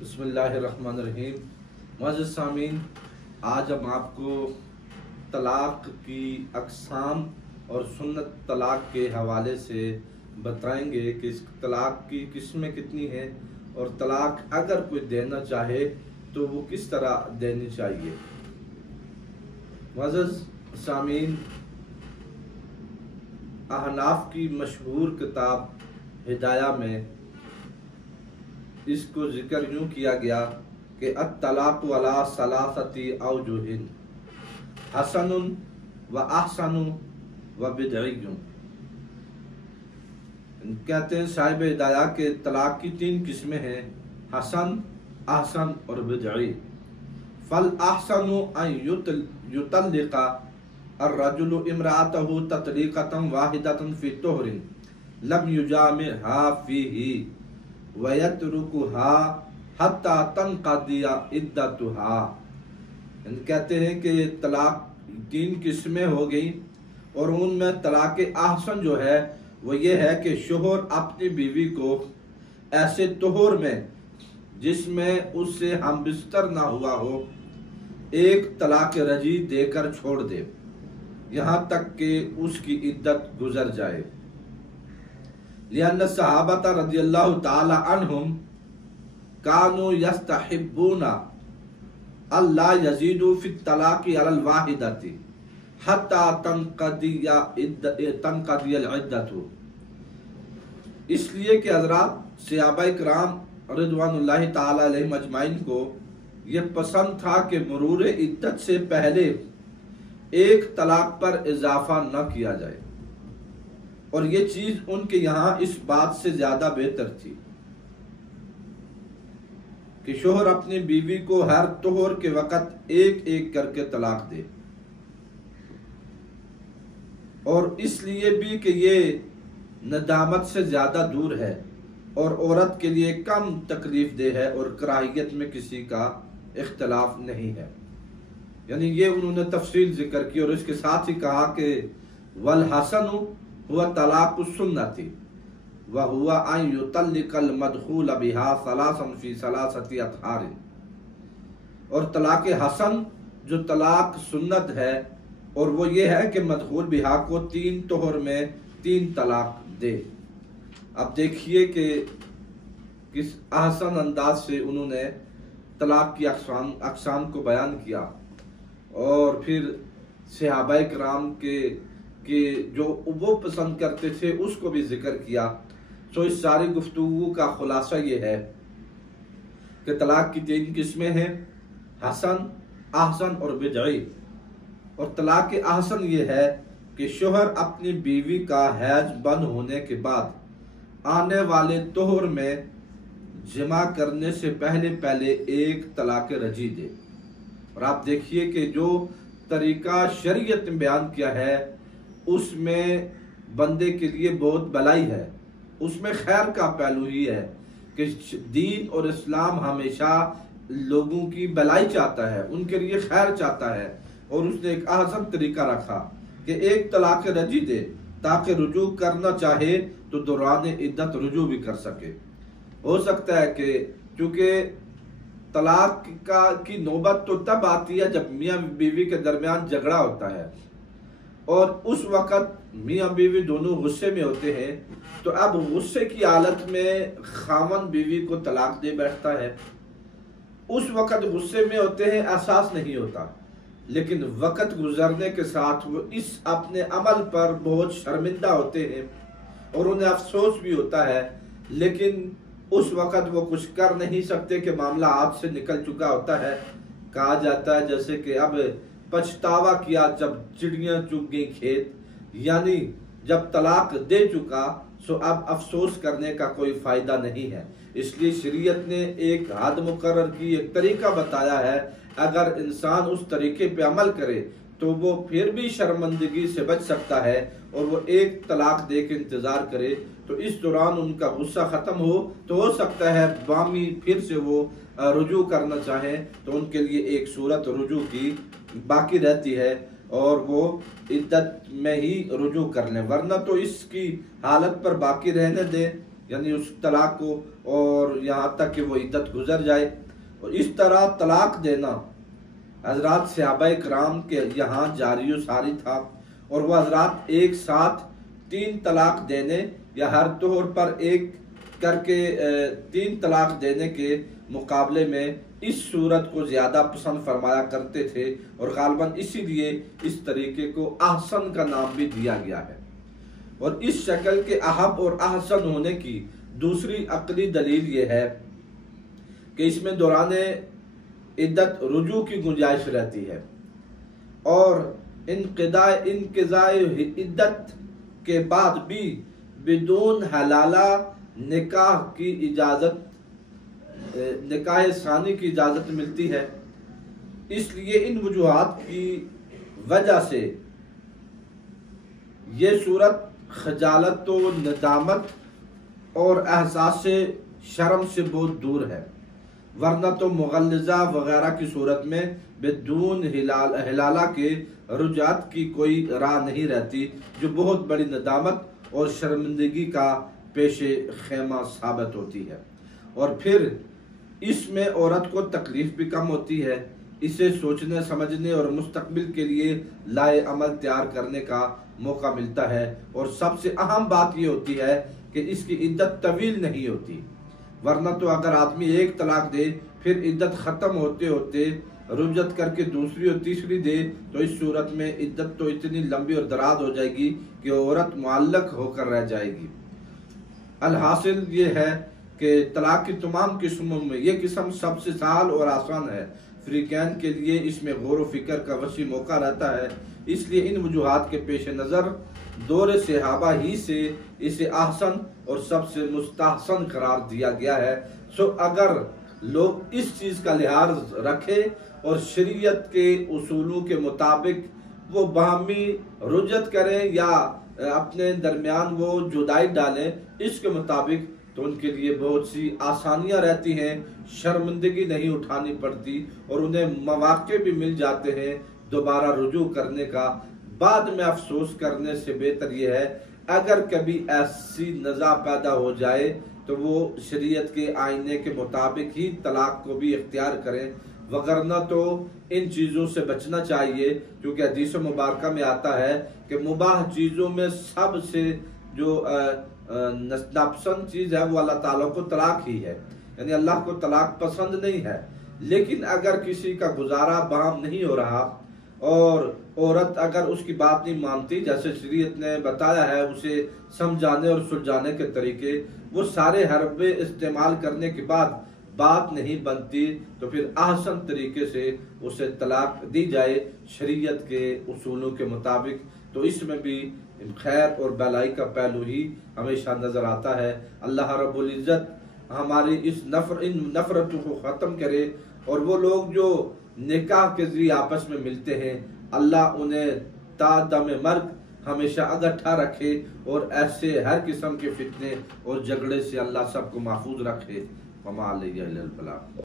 बिस्मिल्लाहिर्रहमानिर्रहीम। मुअज़्ज़िज़ सामीन, आज हम आपको तलाक़ की अक़साम और सुन्नत तलाक़ के हवाले से बताएंगे कि इस तलाक़ की किस्में कितनी हैं और तलाक़ अगर कोई देना चाहे तो वो किस तरह देनी चाहिए। मुअज़्ज़िज़ सामीन, अहनाफ की मशहूर किताब हिदाया में इसको जिक्र यूँ किया गया कि अत-तलाक़ु अला सलासति औजुहिन हसनुन व अहसनु व बिदइयुन। कहते हैं साहिब हिदाया के तलाक़ की 3 किस्में हैं, हसन, अहसन और बिदई। फल अहसनु अन युतल्लिक़ा अर्रजुलु इम्राअतहु ततलीक़तन वाहिदतन फ़ी तुहरिन लम युजामिहा फ़ीही वयतरुकुहा हत्ता तनक़दिया इद्दतुहा। कहते हैं कि तलाक़ 3 किस्में हो गई और उनमें तलाक़ अहसन जो है वो ये है कि शोहर अपनी बीवी को ऐसे तोहर में जिसमें उससे हम बिस्तर ना हुआ हो एक तलाक़ रजी देकर छोड़ दे, यहाँ तक कि उसकी इद्दत गुजर जाए। लिअन्न सहाबता रज़ियल्लाहु ताला अन्हुम कानू यस्तहिब्बूना अल्ला यज़ीदू फित तलाक़ी अलल वाहिदती हत्ता तनक़दिया इद्दतु। इसलिए कि हज़रात सहाबाए किराम रिज़वानुल्लाहि ताला अलैहिम अजमाइन को ये पसंद था कि मरूर इद्दत से पहले एक तलाक़ पर इजाफा न किया जाए, और ये चीज उनके यहाँ इस बात से ज्यादा बेहतर थी कि शोहर अपनी बीवी को हर तोहर के वक़्त एक एक करके तलाक दे, और इसलिए भी कि ये नदामत से ज्यादा दूर है और औरत के लिए कम तकलीफ दे है और कराहियत में किसी का इख्तलाफ नहीं है। यानी ये उन्होंने तफसील जिक्र की और इसके साथ ही कहा कि वल हसनु हुआ तलाक़ु सुन्नती व हुआ अन युतल्लिक़ल मदख़ूल बिहा सलासन फ़ी सलासति अतहारिन। और तलाक़ हसन जो तलाक़ सुन्नत है और वो ये है कि मदख़ूल बिहा को 3 तोहर में 3 तलाक़ दे। अब देखिए कि किस आसान अंदाज से उन्होंने तलाक़ की अक़साम को बयान किया और फिर सहाबाए किराम के जो वो पसंद करते थे उसको भी जिक्र किया। तो इस सारी गुफ्तगू का खुलासा ये है कि तलाक़ की 3 किस्में हैं, हसन, अहसन और बिदई। और तलाक़ अहसन ये है कि शोहर अपनी बीवी का हैज बंद होने के बाद आने वाले तोहर में जमा करने से पहले पहले एक तलाक़ रजी दे। और आप देखिए कि जो तरीका शरीयत ने बयान किया है उसमें बंदे के लिए बहुत भलाई है, उसमें खैर का पहलू ही है कि दीन और इस्लाम हमेशा लोगों की भलाई चाहता है, उनके लिए खैर चाहता है। और उसने एक आसान तरीका रखा कि एक तलाक़ रजी दे ताकि रुजू करना चाहे तो दौरान इद्दत रुजू भी कर सके। हो सकता है कि चूँकि तलाक की नौबत तो तब आती है जब मियाँ बीवी के दरमियान झगड़ा होता है और उस वक़्त मियाँ बीवी दोनों गुस्से में होते हैं, तो अब गुस्से की हालत में खामन बीवी को तलाक दे बैठता है। उस वक़्त गुस्से में होते हैं, एहसास नहीं होता, लेकिन वक़्त गुजरने के साथ वो इस अपने अमल पर बहुत शर्मिंदा होते हैं और उन्हें अफसोस भी होता है, लेकिन उस वक़्त वो कुछ कर नहीं सकते कि मामला हाथ से निकल चुका होता है। कहा जाता है जैसे कि अब पछतावा किया जब चिड़ियाँ चुग गई खेत, यानी जब तलाक दे चुका सो अब अफसोस करने का कोई फ़ायदा नहीं है। इसलिए शरीयत ने एक हद मुकर्रर की, एक तरीका बताया है। अगर इंसान उस तरीके पे अमल करे तो वो फिर भी शर्मिंदगी से बच सकता है और वो एक तलाक दे के इंतज़ार करे, तो इस दौरान उनका गुस्सा ख़त्म हो तो हो सकता है बामी फिर से वो रुजू करना चाहें तो उनके लिए एक सूरत रुजू की बाकी रहती है और वो इद्दत में ही रुजू कर लें, वरना तो इसकी हालत पर बाकी रहने दें, यानी उस तलाक को, اور یہاں تک کہ وہ عدت گزر جائے۔ اور اس طرح طلاق دینا حضرات صحابہ کرام کے یہاں جاری و ساری تھا، اور وہ حضرات ایک ساتھ 3 طلاق دینے یا ہر طور پر ایک کر کے 3 طلاق دینے کے مقابلے میں اس صورت کو زیادہ پسند فرمایا کرتے تھے، اور غالباً اسی لیے اس طریقے کو احسن کا نام بھی دیا گیا ہے۔ اور اس شکل کے احب اور احسن ہونے کی دوسری عقلی دلیل یہ ہے کہ اس میں دوران عدت رجوع کی گنجائش رہتی ہے، اور انقضاء عدت کے بعد بھی بدون حلالہ نکاح کی اجازت، نکاح ثانی کی اجازت ملتی ہے۔ اس لیے ان وجوہات کی وجہ سے یہ صورت خجالت و ندامت اور احساس شرم سے بہت دور ہے، ورنہ تو مغلظہ وغیرہ کی صورت میں بدون حلالہ کے رجعت کی کوئی راہ نہیں رہتی، جو بہت بڑی ندامت اور شرمندگی کا پیش خیمہ ثابت ہوتی ہے۔ اور پھر اس میں عورت کو تکلیف بھی کم ہوتی ہے، اسے سوچنے سمجھنے اور مستقبل کے لیے لائے عمل تیار کرنے کا موقع ملتا ہے، اور سب سے اہم بات یہ ہوتی ہے کہ اس کی عدت طویل نہیں ہوتی، ورنہ تو اگر آدمی ایک طلاق دے پھر عدت ختم ہوتے ہوتے رجعت کر کے دوسری اور تیسری دے تو اس صورت میں عدت تو اتنی لمبی اور دراز ہو جائے گی کہ عورت معلق ہو کر رہ جائے گی۔ الحاصل یہ ہے کہ طلاق کی تمام قسموں میں یہ قسم سب سے سہل اور آسان ہے، فریقین کے لیے اس میں غور و فکر کا وسیع موقع رہتا ہے، اس لیے ان وجوہات کے پیش نظر دور صحابہ ہی سے اسے احسن اور سب سے مستحسن قرار دیا گیا ہے۔ سو اگر لوگ اس چیز کا لحاظ رکھے اور شریعت کے اصولوں کے مطابق وہ باہمی رجعت کریں یا اپنے درمیان وہ جدائی ڈالیں، اس کے مطابق تو ان کے لیے بہت سی آسانیاں رہتی ہیں، شرمندگی نہیں اٹھانی پڑتی، اور انہیں مواقع بھی مل جاتے ہیں دوبارہ رجوع کرنے کا۔ بعد میں افسوس کرنے سے بہتر یہ ہے اگر کبھی ایسی نزاع پیدا ہو جائے تو وہ شریعت کے آئینے کے مطابق ہی طلاق کو بھی اختیار کریں، وگرنہ تو ان چیزوں سے بچنا چاہیے، کیونکہ حدیث مبارکہ میں آتا ہے کہ مباح چیزوں میں سب سے جو ناپسند چیز ہے وہ اللہ تعالیٰ کو طلاق ہی ہے، یعنی اللہ کو طلاق پسند نہیں ہے۔ لیکن اگر کسی کا گزارا باہم نہیں ہو رہا اور عورت اگر اس کی بات نہیں مانتی، جیسے شریعت نے بتایا ہے اسے سمجھانے اور سلجھانے کے طریقے، وہ سارے حربے استعمال کرنے کے بعد بات نہیں بنتی، تو پھر احسن طریقے سے اسے طلاق دی جائے شریعت کے اصولوں کے مطابق، تو اس میں بھی خیر اور بھلائی کا پہلو ہی ہمیشہ نظر آتا ہے۔ اللہ رب العزت ہماری ان نفرتوں کو ختم کرے، اور وہ لوگ جو نکاح کے ذریعے آپس میں ملتے ہیں اللہ انہیں تا دم مرگ ہمیشہ اکٹھا رکھے، اور ایسے ہر قسم کے فتنے اور جھگڑے سے اللہ سب کو محفوظ رکھے۔ وما علیہ الا البلاغ۔